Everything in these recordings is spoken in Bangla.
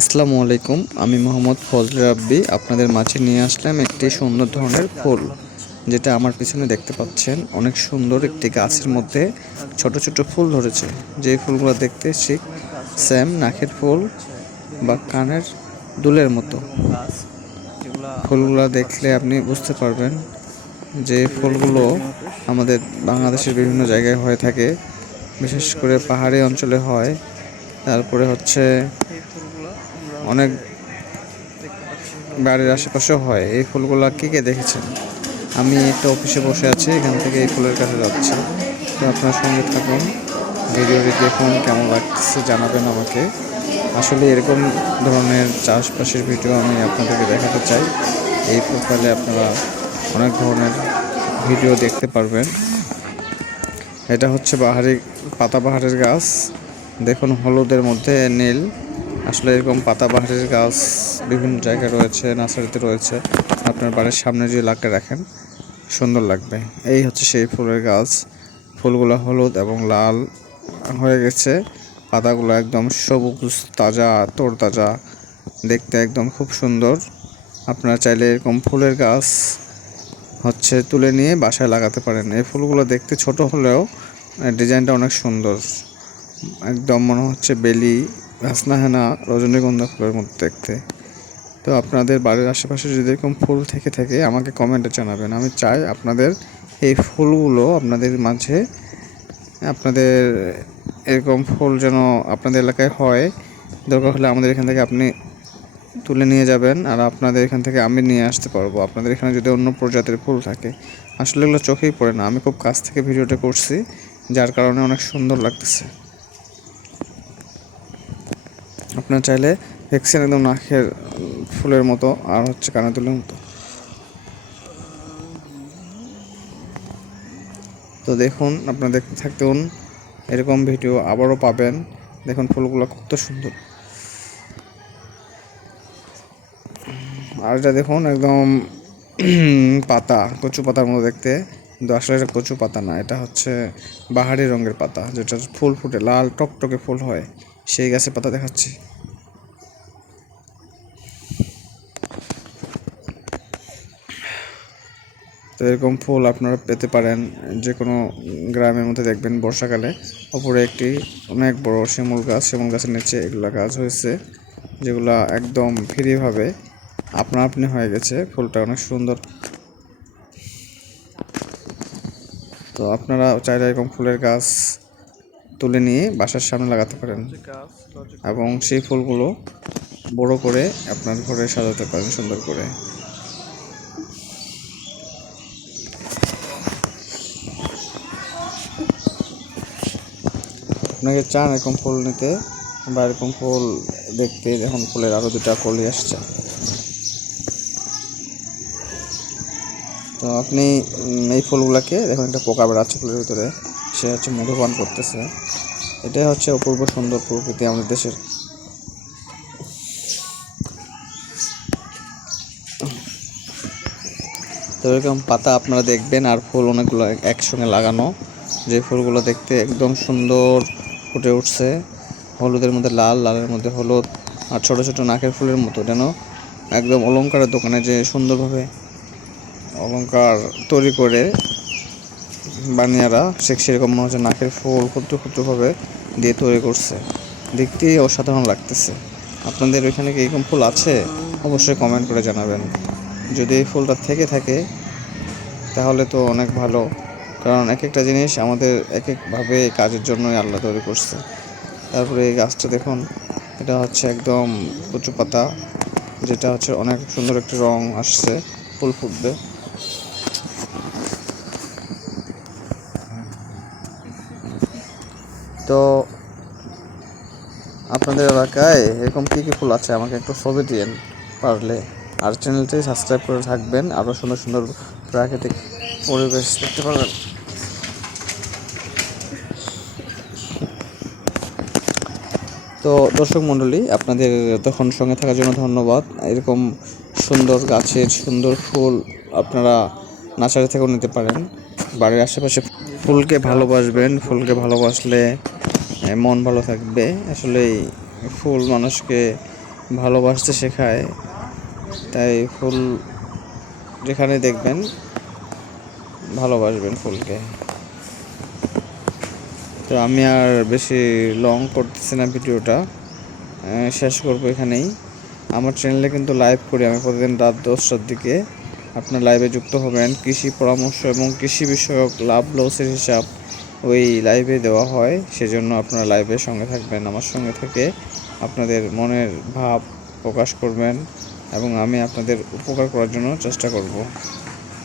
আসসালামু আলাইকুম। আমি মোহাম্মদ ফজলে রাব্বি আপনাদের মাঝে নিয়ে আসলাম একটি সুন্দর ধরনের ফুল, যেটা আমার পিছনে দেখতে পাচ্ছেন। অনেক সুন্দর একটি গাছের মধ্যে ছোট ছোট ফুল ধরেছে। যে ফুলগুলো দেখতে ঠিক সেম নাকের ফুল বা কানের দুলের মতো। ফুলগুলো দেখলে আপনি বুঝতে পারবেন যে ফুলগুলো আমাদের বাংলাদেশের বিভিন্ন জায়গায় হয়ে থাকে, বিশেষ করে পাহাড়ি অঞ্চলে হয়। তারপরে হচ্ছে অনেক বাড়ির আশেপাশেও হয়। এই ফুলগুলো কে দেখেছেন? আমি একটা অফিসে বসে আছি, এখান থেকে এই ফুলের কাছে যাচ্ছি। তো আপনার সঙ্গে থাকুন, ভিডিওটি দেখুন, কেমন লাগতেছে জানাবেন আমাকে। আসলে এরকম ধরনের চাষবাসের ভিডিও আমি আপনাদেরকে দেখাতে চাই। এই প্রোফাইলে আপনারা অনেক ধরনের ভিডিও দেখতে পারবেন। এটা হচ্ছে পাতাবাহারের গাছ। দেখুন হলুদের মধ্যে নীল। আসলে এরকম পাতাবাহারের গাছ বিভিন্ন জায়গায় রয়েছে, নার্সারিতে রয়েছে। আপনার বাড়ির সামনে যদি লাগিয়ে রাখেন সুন্দর লাগবে। এই হচ্ছে সেই ফুলের গাছ। ফুলগুলো হলুদ এবং লাল হয়ে গেছে। পাতাগুলো একদম সবুজ, তাজা, তরতাজা, দেখতে একদম খুব সুন্দর। আপনারা চাইলে এরকম ফুলের গাছ তুলে নিয়ে বাসায় লাগাতে পারেন। এই ফুলগুলো দেখতে ছোট হলেও ডিজাইনটা অনেক সুন্দর। একদম মনে হচ্ছে বেলি, হাসনাহেনা, রজনীগন্ধা ফুলের মতো দেখতে। তো আপনাদের বাড়ির আশেপাশে যদি এরকম ফুল থেকে থাকে আমাকে কমেন্টে জানাবেন। আমি চাই আপনাদের এই ফুলগুলো আপনাদের মাঝে, আপনাদের এরকম ফুল যেন আপনাদের এলাকায় হয়। দরকার হলে আমাদের এখান থেকে আপনি তুলে নিয়ে যাবেন, আর আপনাদের এখান থেকে আমি নিয়ে আসতে পারবো। আপনাদের এখানে যদি অন্য প্রজাতির ফুল থাকে, আসলে এগুলো চোখেই পড়ে না। আমি খুব কাছ থেকে ভিডিওটা করছি, যার কারণে অনেক সুন্দর লাগতেছে। আপনার চাইলে দেখছেন একদম নাকের ফুলের মতো আর কানের দুলের মতো। তো দেখুন, আপনারা দেখতে থাকুন, এরকম ভিডিও আবারও পাবেন। দেখুন ফুলগুলো কত সুন্দর। আর এটা দেখুন একদম পাতা, কচু পাতার মতো দেখতে, কিন্তু আসলে এটা কচু পাতা না, এটা হচ্ছে বাহারি রঙের পাতা, যেটা ফুল ফুটে লাল টকটকে ফুল হয়, সেই গাছের পাতা দেখাচ্ছি। তো এরকম ফুল আপনারা পেতে পারেন যে কোনো গ্রামের মধ্যে। দেখবেন বর্ষাকালে ওপরে একটি অনেক বড় শিমুল গাছের নিচে এগুলা গাছ হয়েছে, যেগুলা একদম ফ্রিভাবে আপনি হয়ে গেছে। ফুলটা অনেক সুন্দর। তো আপনারা চাইলে এরকম ফুলের গাছ তুলে নিয়ে বাসার সামনে লাগাতে পারেন, এবং সেই ফুলগুলো বড় করে আপনার ঘরে সাজাতে পারেন সুন্দর করে। আপনাকে চান এরকম ফুল নিতে বা এরকম ফুল দেখতে, যখন ফুলের আরও দুটা কলি আসছে। তো আপনি এই ফুলগুলোকে দেখুন, একটা পোকা বেড়াচ্ছে ফুলের ভিতরে, সে মধুপান করতেছে। এটাই হচ্ছে অপূর্ব সুন্দর প্রকৃতি আমাদের দেশের। তো এরকম পাতা আপনারা দেখবেন, আর ফুল অনেকগুলো একসঙ্গে লাগানো, যে ফুলগুলো দেখতে একদম সুন্দর ফুটে উঠছে। হলুদের মধ্যে লাল, লালের মধ্যে হলুদ, আর ছোট ছোট নাকের ফুলের মতো, যেন একদম অলংকারের দোকানে যে সুন্দরভাবে অলংকার তৈরি করে বানিয়ারা, সেরকম মনে হচ্ছে নাকের ফুল ক্ষুদ্র ক্ষুদ্রভাবে দিয়ে তৈরি করছে। দেখতেই অসাধারণ লাগতেছে। আপনাদের ওইখানে কি এরকম ফুল আছে? অবশ্যই কমেন্ট করে জানাবেন। যদি এই ফুলটা থেকে থাকে তাহলে তো অনেক ভালো, কারণ এক একটা জিনিস আমাদের এক একভাবে কাজের জন্যই আল্লাহ তৈরি করছে। তারপরে এই গাছটা দেখুন, এটা হচ্ছে একদম কচু পাতা, যেটা অনেক সুন্দর একটি রং আসছে, ফুল ফুটবে। তো আপনাদের এলাকায় এরকম কী কী ফুল আছে আমাকে একটু ছবি দিন পারলে, আর চ্যানেলটি সাবস্ক্রাইব করে থাকবেন, আরও সুন্দর সুন্দর প্রাকৃতিক পরিবেশ দেখতে পারবেন। তো দর্শক মণ্ডলী, আপনাদের তখন সঙ্গে থাকার জন্য ধন্যবাদ। এরকম সুন্দর গাছের সুন্দর ফুল আপনারা নার্সারি থেকেও নিতে পারেন। বাড়ির আশেপাশে ফুলকে ভালোবাসবেন, ফুলকে ভালোবাসলে মন ভালো থাকবে। আসলে ফুল মানুষকে ভালোবাসতে শেখায়। তাই ফুল যেখানে দেখবেন ভালোবাসবেন ফুলকে। তো আমি আর বেশি লং করতেছি না ভিডিওটা, শেষ করবো এখানেই। আমার চ্যানেলে কিন্তু লাইভ করি আমি প্রতিদিন রাত 10টার দিকে। আপনার লাইভে যুক্ত হবেন। কৃষি পরামর্শ এবং কৃষি বিষয়ক লাভ লসের হিসাব ওই লাইভে দেওয়া হয়, সেজন্য আপনারা লাইভের সঙ্গে থাকবেন। আমার সঙ্গে থেকে আপনাদের মনের ভাব প্রকাশ করবেন এবং আমি আপনাদের উপকার করার জন্য চেষ্টা করব।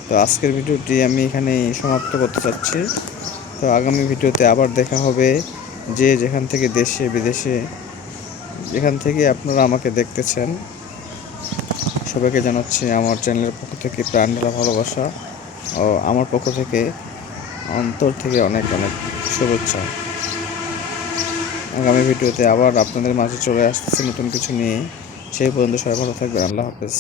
তো আজকের ভিডিওটি আমি এখানেই সমাপ্ত করতে চাচ্ছি। তো আগামী ভিডিওতে আবার দেখা হবে। যে যেখান থেকে দেশে বিদেশে যেখান থেকে আপনারা আমাকে দেখতেছেন, সবাইকে জানাচ্ছি আমার চ্যানেলের পক্ষ থেকে প্রাণ ঢালা ভালোবাসা ও আমার পক্ষ থেকে অন্তর থেকে অনেক অনেক শুভেচ্ছা। আগামী ভিডিওতে আবার আপনাদের মাঝে চলে আসতেছি নতুন কিছু নিয়ে। সেই পর্যন্ত সবাই ভালো থাকবেন। আল্লাহ হাফেজ।